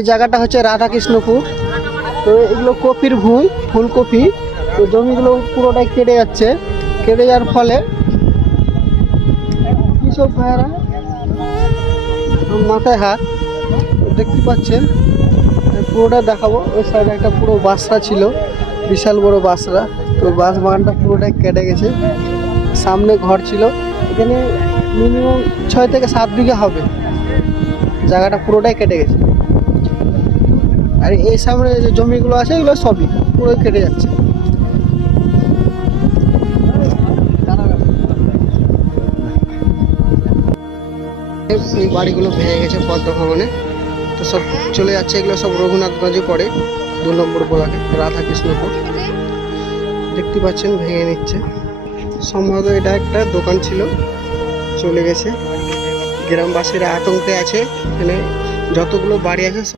এই জায়গাটা হচ্ছে রাধাকৃষ্ণপুর। তো এগুলো কপির ভুঁই, ফুলকপি। তো জমিগুলো পুরোটাই কেটে যাচ্ছে, কেটে যাওয়ার ফলে কৃষক ভাইয়েরা মাথায় হাত দেখতে পাচ্ছেন। পুরোটা দেখাবো। ওই সাইডে একটা পুরো বাসরা ছিল, বিশাল বড় বাসরা। তো বাঁশ বাগানটা পুরোটাই কেটে গেছে। সামনে ঘর ছিল, এখানে মিনিমাম 6 থেকে 7 বিঘা হবে। জায়গাটা পুরোটাই কেটে গেছে। আর এই সামনে যে জমিগুলো আছে এগুলো সবই পুরোই কেটে যাচ্ছে। এই বাড়িগুলো ভেঙে গেছে পদ্মা ভবনে। তো সব চলে যাচ্ছে, এগুলো সব রঘুনাথগঞ্জে পড়ে, 2 নম্বর ব্লকে, রাধাকৃষ্ণপুর। দেখতে পাচ্ছেন ভেঙে নিচ্ছে। সম্ভবত এটা একটা দোকান ছিল, চলে গেছে। গ্রামবাসীরা আতঙ্কে আছে। এখানে যতগুলো বাড়ি আছে